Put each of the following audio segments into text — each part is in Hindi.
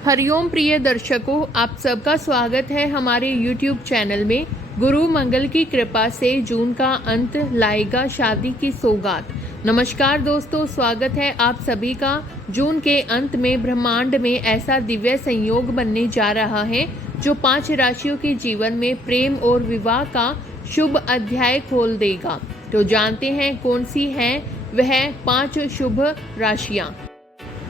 हरिओम प्रिय दर्शकों, आप सबका स्वागत है हमारे YouTube चैनल में। गुरु मंगल की कृपा से जून का अंत लाएगा शादी की सौगात। नमस्कार दोस्तों, स्वागत है आप सभी का। जून के अंत में ब्रह्मांड में ऐसा दिव्य संयोग बनने जा रहा है जो 5 राशियों के जीवन में प्रेम और विवाह का शुभ अध्याय खोल देगा। तो जानते हैं कौन सी हैं वह 5 शुभ राशियां।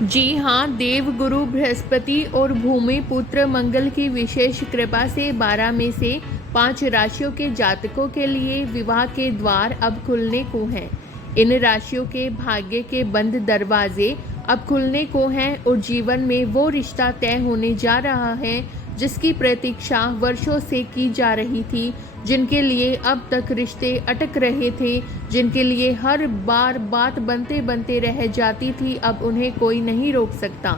जी हाँ, देव गुरु बृहस्पति और भूमि पुत्र मंगल की विशेष कृपा से 12 में से 5 राशियों के जातकों के लिए विवाह के द्वार अब खुलने को हैं। इन राशियों के भाग्य के बंद दरवाजे अब खुलने को हैं और जीवन में वो रिश्ता तय होने जा रहा है जिसकी प्रतीक्षा वर्षों से की जा रही थी, जिनके लिए अब तक रिश्ते अटक रहे थे, जिनके लिए हर बार बात बनते बनते रह जाती थी, अब उन्हें कोई नहीं रोक सकता।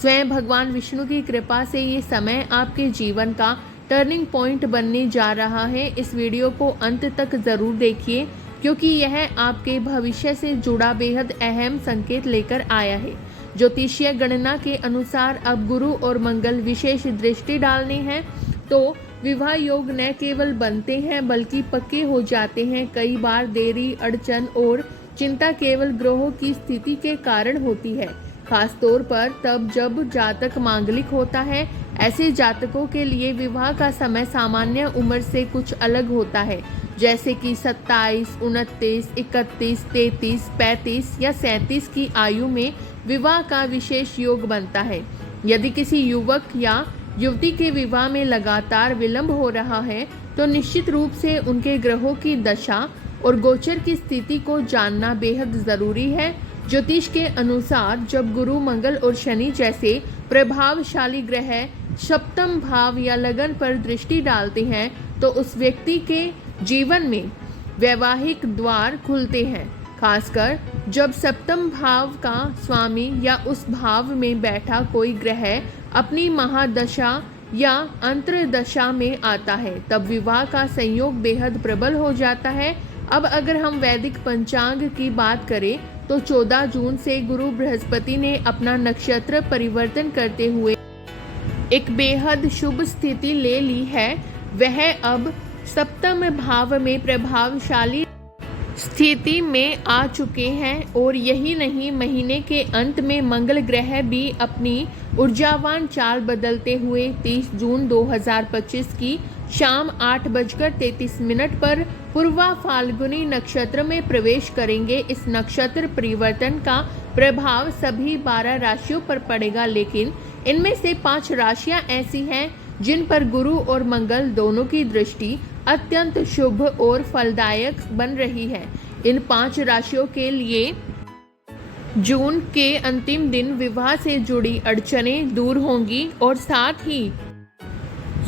स्वयं भगवान विष्णु की कृपा से ये समय आपके जीवन का टर्निंग पॉइंट बनने जा रहा है। इस वीडियो को अंत तक ज़रूर देखिए क्योंकि यह आपके भविष्य से जुड़ा बेहद अहम संकेत लेकर आया है। ज्योतिषीय गणना के अनुसार अब गुरु और मंगल विशेष दृष्टि डालने हैं तो विवाह योग न केवल बनते हैं बल्कि पक्के हो जाते हैं। कई बार देरी, अड़चन और चिंता केवल ग्रहों की स्थिति के कारण होती है, खासतौर पर तब जब जातक मांगलिक होता है। ऐसे जातकों के लिए विवाह का समय सामान्य उम्र से कुछ अलग होता है, जैसे कि 27, 29, 31, 33, 35 या 37 की आयु में विवाह का विशेष योग बनता है। यदि किसी युवक या युवती के विवाह में लगातार विलंब हो रहा है तो निश्चित रूप से उनके ग्रहों की दशा और गोचर की स्थिति को जानना बेहद ज़रूरी है। ज्योतिष के अनुसार जब गुरु, मंगल और शनि जैसे प्रभावशाली ग्रह सप्तम भाव या लगन पर दृष्टि डालते हैं तो उस व्यक्ति के जीवन में वैवाहिक द्वार खुलते हैं, खासकर जब सप्तम भाव का स्वामी या उस भाव में बैठा कोई ग्रह अपनी महादशा या अंतर्दशा में आता है, तब विवाह का संयोग बेहद प्रबल हो जाता है। अब अगर हम वैदिक पंचांग की बात करें तो 14 जून से गुरु बृहस्पति ने अपना नक्षत्र परिवर्तन करते हुए एक बेहद शुभ स्थिति ले ली है। वह अब सप्तम भाव में प्रभावशाली स्थिति में आ चुके हैं और यही नहीं, महीने के अंत में मंगल ग्रह भी अपनी ऊर्जावान चाल बदलते हुए 30 जून 2025 की शाम 8:33 पर पूर्वा फाल्गुनी नक्षत्र में प्रवेश करेंगे। इस नक्षत्र परिवर्तन का प्रभाव सभी 12 राशियों पर पड़ेगा, लेकिन इनमें से 5 राशियां ऐसी हैं जिन पर गुरु और मंगल दोनों की दृष्टि अत्यंत शुभ और फलदायक बन रही है। इन 5 राशियों के लिए जून के अंतिम दिन विवाह से जुड़ी अड़चनें दूर होंगी और साथ ही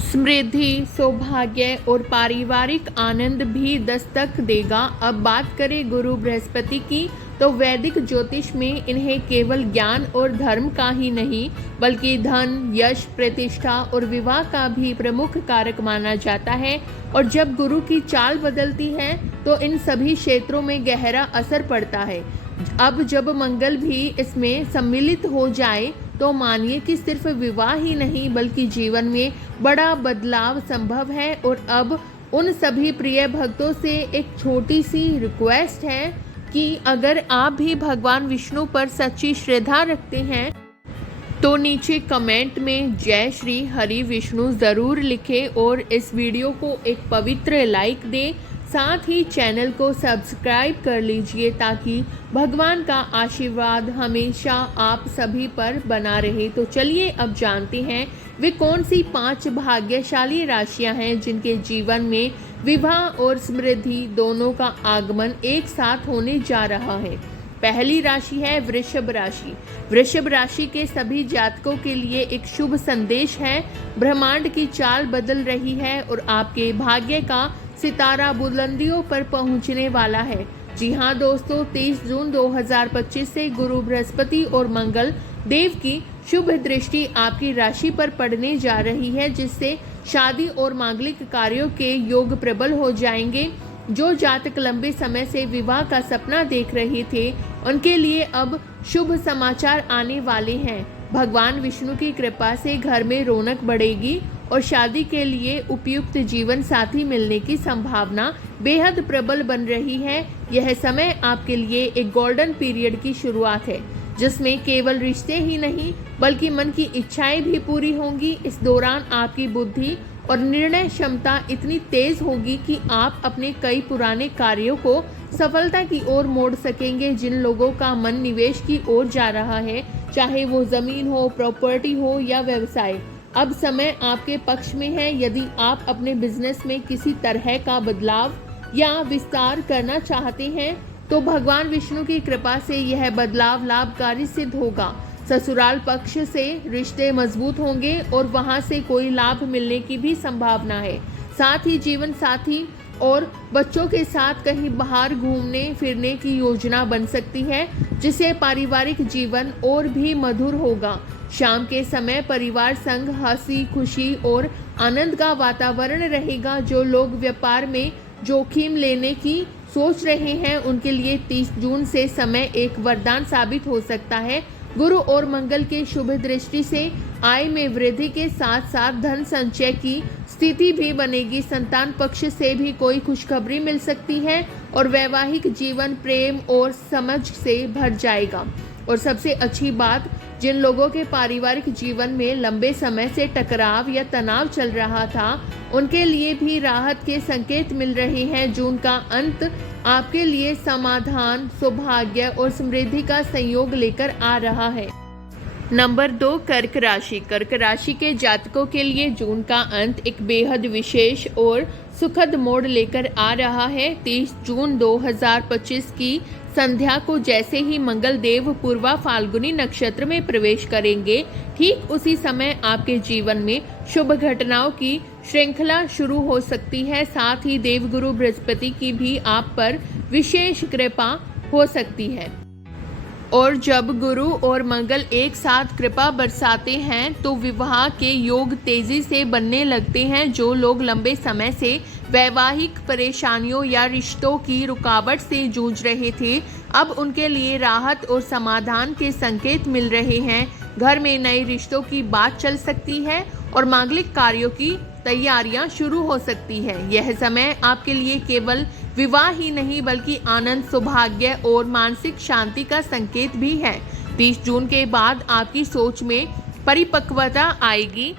समृद्धि, सौभाग्य और पारिवारिक आनंद भी दस्तक देगा। अब बात करें गुरु बृहस्पति की तो वैदिक ज्योतिष में इन्हें केवल ज्ञान और धर्म का ही नहीं बल्कि धन, यश, प्रतिष्ठा और विवाह का भी प्रमुख कारक माना जाता है। और जब गुरु की चाल बदलती है तो इन सभी क्षेत्रों में गहरा असर पड़ता है। अब जब मंगल भी इसमें सम्मिलित हो जाए तो मानिए कि सिर्फ विवाह ही नहीं बल्कि जीवन में बड़ा बदलाव संभव है। और अब उन सभी प्रिय भक्तों से एक छोटी सी रिक्वेस्ट है कि अगर आप भी भगवान विष्णु पर सच्ची श्रद्धा रखते हैं तो नीचे कमेंट में जय श्री हरि विष्णु ज़रूर लिखें और इस वीडियो को एक पवित्र लाइक दें। साथ ही चैनल को सब्सक्राइब कर लीजिए ताकि भगवान का आशीर्वाद हमेशा आप सभी पर बना रहे। तो चलिए अब जानते हैं वे कौन सी 5 भाग्यशाली राशियां हैं जिनके जीवन में विवाह और समृद्धि दोनों का आगमन एक साथ होने जा रहा है। पहली राशि है वृषभ राशि। वृषभ राशि के सभी जातकों के लिए एक शुभ संदेश है। ब्रह्मांड की चाल बदल रही है और आपके भाग्य का सितारा बुलंदियों पर पहुंचने वाला है। जी हाँ दोस्तों, 23 जून 2025 से गुरु बृहस्पति और मंगल देव की शुभ दृष्टि आपकी राशि पर पड़ने जा रही है, जिससे शादी और मांगलिक कार्यों के योग प्रबल हो जाएंगे। जो जातक लंबे समय से विवाह का सपना देख रहे थे उनके लिए अब शुभ समाचार आने वाले हैं। भगवान विष्णु की कृपा से घर में रौनक बढ़ेगी और शादी के लिए उपयुक्त जीवन साथी मिलने की संभावना बेहद प्रबल बन रही है। यह समय आपके लिए एक गोल्डन पीरियड की शुरुआत है, जिसमें केवल रिश्ते ही नहीं बल्कि मन की इच्छाएं भी पूरी होंगी। इस दौरान आपकी बुद्धि और निर्णय क्षमता इतनी तेज होगी कि आप अपने कई पुराने कार्यों को सफलता की ओर मोड़ सकेंगे। जिन लोगों का मन निवेश की ओर जा रहा है, चाहे वो जमीन हो, प्रॉपर्टी हो या व्यवसाय, अब समय आपके पक्ष में है। यदि आप अपने बिजनेस में किसी तरह का बदलाव या विस्तार करना चाहते हैं तो भगवान विष्णु की कृपा से यह बदलाव लाभकारी सिद्ध होगा। ससुराल पक्ष से रिश्ते मजबूत होंगे और वहां से कोई लाभ मिलने की भी संभावना है। साथ ही जीवन साथी और बच्चों के साथ कहीं बाहर घूमने फिरने की योजना बन सकती है, जिससे पारिवारिक जीवन और भी मधुर होगा। शाम के समय परिवार संग हंसी खुशी और आनंद का वातावरण रहेगा। जो लोग व्यापार में जोखिम लेने की सोच रहे हैं उनके लिए 30 जून से समय एक वरदान साबित हो सकता है। गुरु और मंगल के शुभ दृष्टि से आय में वृद्धि के साथ साथ धन संचय की स्थिति भी बनेगी। संतान पक्ष से भी कोई खुशखबरी मिल सकती है और वैवाहिक जीवन प्रेम और समझ से भर जाएगा। और सबसे अच्छी बात, जिन लोगों के पारिवारिक जीवन में लंबे समय से टकराव या तनाव चल रहा था, उनके लिए भी राहत के संकेत मिल रहे हैं। जून का अंत आपके लिए समाधान, सौभाग्य और समृद्धि का संयोग लेकर आ रहा है। नंबर 2, कर्क राशि। कर्क राशि के जातकों के लिए जून का अंत एक बेहद विशेष और सुखद मोड़ लेकर आ रहा है। 30 जून 2025 की संध्या को जैसे ही मंगल देव पूर्वा फाल्गुनी नक्षत्र में प्रवेश करेंगे, ठीक उसी समय आपके जीवन में शुभ घटनाओं की श्रृंखला शुरू हो सकती है। साथ ही देवगुरु बृहस्पति की भी आप पर विशेष कृपा हो सकती है। और जब गुरु और मंगल एक साथ कृपा बरसाते हैं तो विवाह के योग तेजी से बनने लगते हैं। जो लोग लंबे समय से वैवाहिक परेशानियों या रिश्तों की रुकावट से जूझ रहे थे, अब उनके लिए राहत और समाधान के संकेत मिल रहे हैं। घर में नए रिश्तों की बात चल सकती है और मांगलिक कार्यों की तैयारियां शुरू हो सकती है। यह समय आपके लिए केवल विवाह ही नहीं बल्कि आनंद, सौभाग्य और मानसिक शांति का संकेत भी है। 30 जून के बाद आपकी सोच में परिपक्वता आएगी।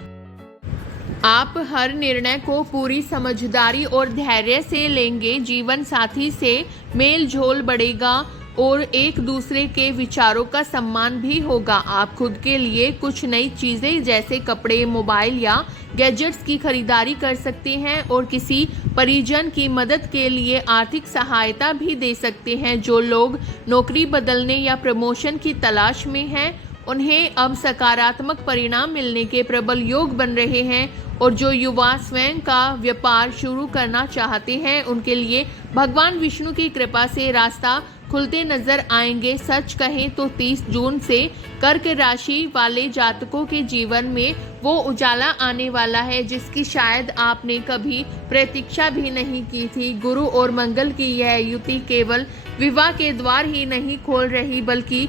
आप हर निर्णय को पूरी समझदारी और धैर्य से लेंगे। जीवन साथी से मेल झोल बढ़ेगा और एक दूसरे के विचारों का सम्मान भी होगा। आप खुद के लिए कुछ नई चीजें जैसे कपड़े, मोबाइल या गैजेट्स की खरीदारी कर सकते हैं और किसी परिजन की मदद के लिए आर्थिक सहायता भी दे सकते हैं। जो लोग नौकरी बदलने या प्रमोशन की तलाश में हैं, उन्हें अब सकारात्मक परिणाम मिलने के प्रबल योग बन रहे हैं। और जो युवा स्वयं का व्यापार शुरू करना चाहते हैं, उनके लिए भगवान विष्णु की कृपा से रास्ता खुलते नजर आएंगे। सच कहें तो 30 जून से कर्क राशि वाले जातकों के जीवन में वो उजाला आने वाला है जिसकी शायद आपने कभी प्रतीक्षा भी नहीं की थी। गुरु और मंगल की यह युति केवल विवाह के द्वार ही नहीं खोल रही बल्कि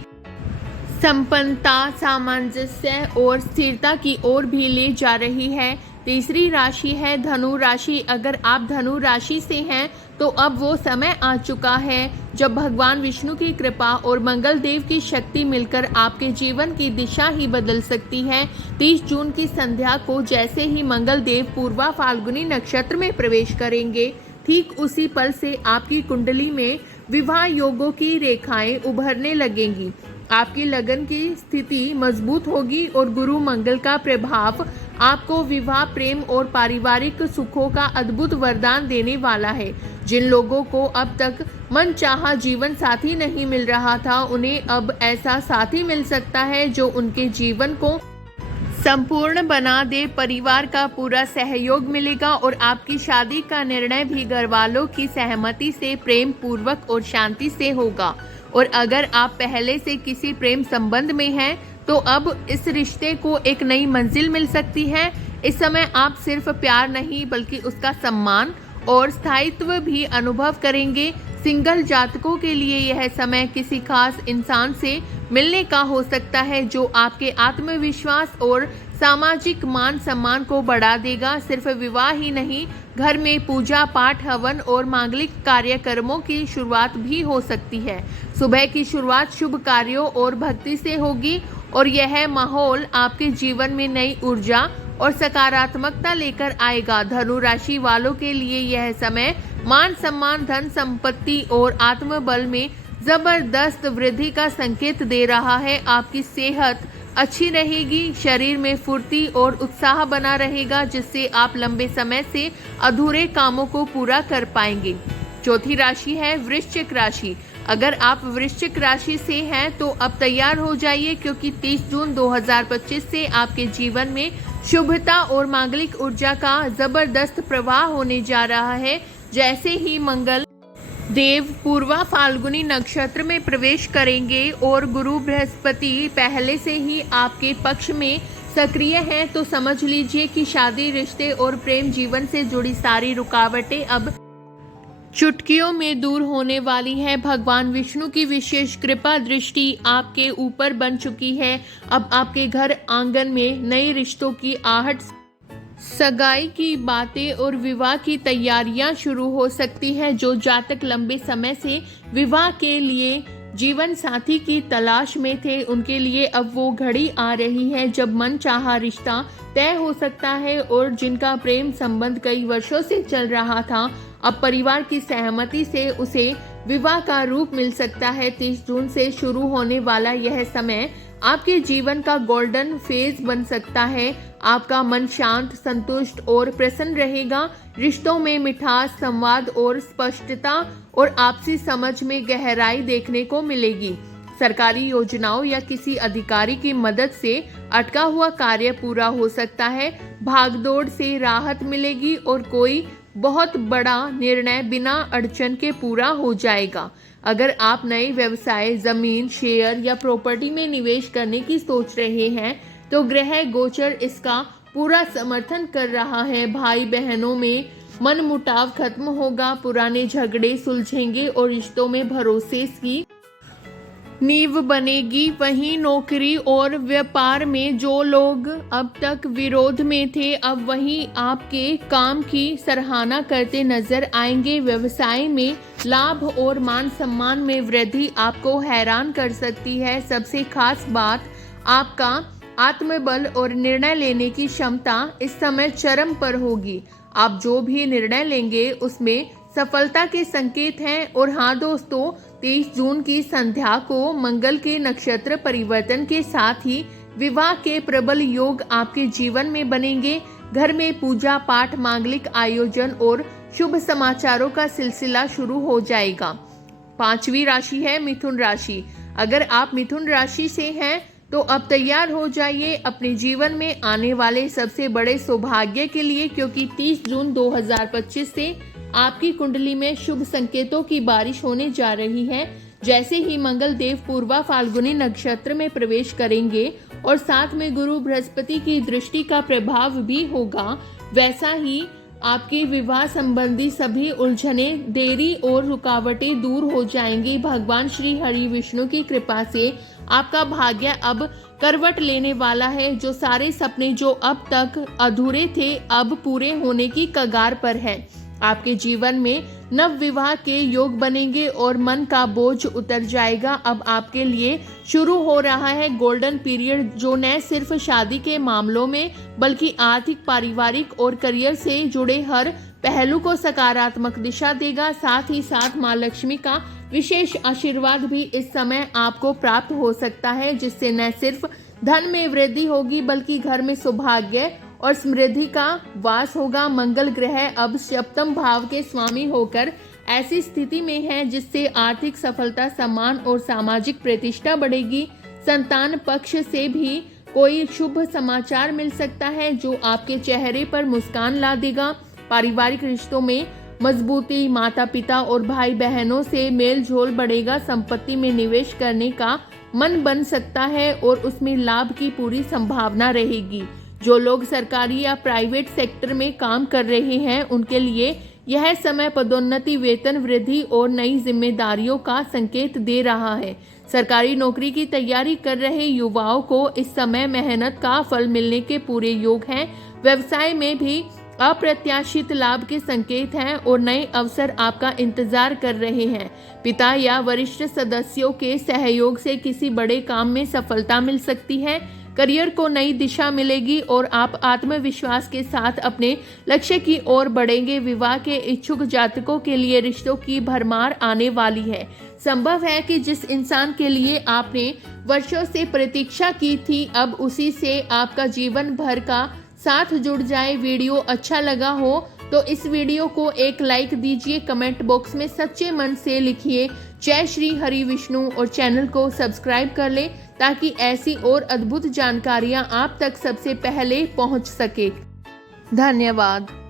संपन्नता, सामंजस्य और स्थिरता की ओर भी ले जा रही है। तीसरी राशि है धनु राशि। अगर आप धनु राशि से हैं तो अब वो समय आ चुका है जब भगवान विष्णु की कृपा और मंगल देव की शक्ति मिलकर आपके जीवन की दिशा ही बदल सकती है। 30 जून की संध्या को जैसे ही मंगल देव पूर्वा फाल्गुनी नक्षत्र में प्रवेश करेंगे, ठीक उसी पल से आपकी कुंडली में विवाह योगों की रेखाएं उभरने लगेंगी। आपकी लगन की स्थिति मजबूत होगी और गुरु मंगल का प्रभाव आपको विवाह, प्रेम और पारिवारिक सुखों का अद्भुत वरदान देने वाला है। जिन लोगों को अब तक मनचाहा जीवन साथी नहीं मिल रहा था, उन्हें अब ऐसा साथी मिल सकता है जो उनके जीवन को संपूर्ण बना दे। परिवार का पूरा सहयोग मिलेगा और आपकी शादी का निर्णय भी घर वालों की सहमति से प्रेम पूर्वक और शांति से होगा। और अगर आप पहले से किसी प्रेम संबंध में हैं तो अब इस रिश्ते को एक नई मंजिल मिल सकती है। इस समय आप सिर्फ प्यार नहीं बल्कि उसका सम्मान और स्थायित्व भी अनुभव करेंगे। सिंगल जातकों के लिए यह समय किसी खास इंसान से मिलने का हो सकता है, जो आपके आत्मविश्वास और सामाजिक मान सम्मान को बढ़ा देगा। सिर्फ विवाह ही नहीं, घर में पूजा पाठ, हवन और मांगलिक कार्यक्रमों की शुरुआत भी हो सकती है। सुबह की शुरुआत शुभ कार्यों और भक्ति से होगी और यह माहौल आपके जीवन में नई ऊर्जा और सकारात्मकता लेकर आएगा। धनु राशि वालों के लिए यह समय मान सम्मान, धन संपत्ति और आत्मबल में जबरदस्त वृद्धि का संकेत दे रहा है। आपकी सेहत अच्छी रहेगी, शरीर में फुर्ती और उत्साह बना रहेगा, जिससे आप लंबे समय से अधूरे कामों को पूरा कर पाएंगे। चौथी राशि है वृश्चिक राशि। अगर आप वृश्चिक राशि से हैं तो अब तैयार हो जाइए, क्योंकि 30 जून 2025 से आपके जीवन में शुभता और मांगलिक ऊर्जा का जबरदस्त प्रवाह होने जा रहा है। जैसे ही मंगल देव पूर्वा फाल्गुनी नक्षत्र में प्रवेश करेंगे और गुरु बृहस्पति पहले से ही आपके पक्ष में सक्रिय हैं, तो समझ लीजिए कि शादी, रिश्ते और प्रेम जीवन से जुड़ी सारी रुकावटें अब चुटकियों में दूर होने वाली है। भगवान विष्णु की विशेष कृपा दृष्टि आपके ऊपर बन चुकी है। अब आपके घर आंगन में नए रिश्तों की आहट, सगाई की बातें और विवाह की तैयारियां शुरू हो सकती है। जो जातक लंबे समय से विवाह के लिए जीवन साथी की तलाश में थे, उनके लिए अब वो घड़ी आ रही है जब मनचाहा रिश्ता तय हो सकता है। और जिनका प्रेम संबंध कई वर्षों से चल रहा था, अब परिवार की सहमति से उसे विवाह का रूप मिल सकता है। 30 जून से शुरू होने वाला यह समय आपके जीवन का गोल्डन फेज बन सकता है। आपका मन शांत, संतुष्ट और प्रसन्न रहेगा। रिश्तों में मिठास, संवाद और स्पष्टता और आपसी समझ में गहराई देखने को मिलेगी। सरकारी योजनाओं या किसी अधिकारी की मदद से अटका हुआ कार्य पूरा हो सकता है। भागदौड़ से राहत मिलेगी और कोई बहुत बड़ा निर्णय बिना अड़चन के पूरा हो जाएगा। अगर आप नए व्यवसाय, जमीन, शेयर या प्रॉपर्टी में निवेश करने की सोच रहे हैं, तो ग्रह गोचर इसका पूरा समर्थन कर रहा है। भाई बहनों में मनमुटाव खत्म होगा, पुराने झगड़े सुलझेंगे और रिश्तों में भरोसे की नींव बनेगी। वहीं नौकरी और व्यापार में जो लोग अब तक विरोध में थे, अब वहीं आपके काम की सराहना करते नजर आएंगे। व्यवसाय में लाभ और मान सम्मान में वृद्धि आपको हैरान कर सकती है। सबसे खास बात, आपका आत्मबल और निर्णय लेने की क्षमता इस समय चरम पर होगी। आप जो भी निर्णय लेंगे उसमें सफलता के संकेत हैं। और हाँ दोस्तों, 23 जून की संध्या को मंगल के नक्षत्र परिवर्तन के साथ ही विवाह के प्रबल योग आपके जीवन में बनेंगे। घर में पूजा पाठ, मांगलिक आयोजन और शुभ समाचारों का सिलसिला शुरू हो जाएगा। 5वीं राशि है मिथुन राशि। अगर आप मिथुन राशि से हैं तो अब तैयार हो जाइए अपने जीवन में आने वाले सबसे बड़े सौभाग्य के लिए, क्योंकि 30 जून 2025 से आपकी कुंडली में शुभ संकेतों की बारिश होने जा रही है। जैसे ही मंगल देव पूर्वा फाल्गुनी नक्षत्र में प्रवेश करेंगे और साथ में गुरु बृहस्पति की दृष्टि का प्रभाव भी होगा, वैसा ही आपके विवाह संबंधी सभी उलझने, देरी और रुकावटें दूर हो जाएंगी। भगवान श्री हरि विष्णु की कृपा से आपका भाग्य अब करवट लेने वाला है। जो सारे सपने जो अब तक अधूरे थे, अब पूरे होने की कगार पर है। आपके जीवन में नव विवाह के योग बनेंगे और मन का बोझ उतर जाएगा। अब आपके लिए शुरू हो रहा है गोल्डन पीरियड, जो न सिर्फ शादी के मामलों में बल्कि आर्थिक, पारिवारिक और करियर से जुड़े हर पहलू को सकारात्मक दिशा देगा। साथ ही साथ मां लक्ष्मी का विशेष आशीर्वाद भी इस समय आपको प्राप्त हो सकता है, जिससे न सिर्फ धन में वृद्धि होगी बल्कि घर में सौभाग्य और समृद्धि का वास होगा। मंगल ग्रह अब सप्तम भाव के स्वामी होकर ऐसी स्थिति में है जिससे आर्थिक सफलता, सम्मान और सामाजिक प्रतिष्ठा बढ़ेगी। संतान पक्ष से भी कोई शुभ समाचार मिल सकता है जो आपके चेहरे पर मुस्कान ला देगा। पारिवारिक रिश्तों में मजबूती, माता पिता और भाई बहनों से मेल जोल बढ़ेगा। संपत्ति में निवेश करने का मन बन सकता है और उसमें लाभ की पूरी संभावना रहेगी। जो लोग सरकारी या प्राइवेट सेक्टर में काम कर रहे हैं, उनके लिए यह समय पदोन्नति, वेतन वृद्धि और नई जिम्मेदारियों का संकेत दे रहा है। सरकारी नौकरी की तैयारी कर रहे युवाओं को इस समय मेहनत का फल मिलने के पूरे योग हैं। व्यवसाय में भी अप्रत्याशित लाभ के संकेत हैं और नए अवसर आपका इंतजार कर रहे हैं। पिता या वरिष्ठ सदस्यों के सहयोग से किसी बड़े काम में सफलता मिल सकती है। करियर को नई दिशा मिलेगी और आप आत्मविश्वास के साथ अपने लक्ष्य की ओर बढ़ेंगे। विवाह के इच्छुक जातकों के लिए रिश्तों की भरमार आने वाली है। संभव है कि जिस इंसान के लिए आपने वर्षों से प्रतीक्षा की थी, अब उसी से आपका जीवन भर का साथ जुड़ जाए। वीडियो अच्छा लगा हो तो इस वीडियो को एक लाइक दीजिए। कमेंट बॉक्स में सच्चे मन से लिखिए जय श्री हरि विष्णु और चैनल को सब्सक्राइब कर लें ताकि ऐसी और अद्भुत जानकारियां आप तक सबसे पहले पहुंच सके। धन्यवाद।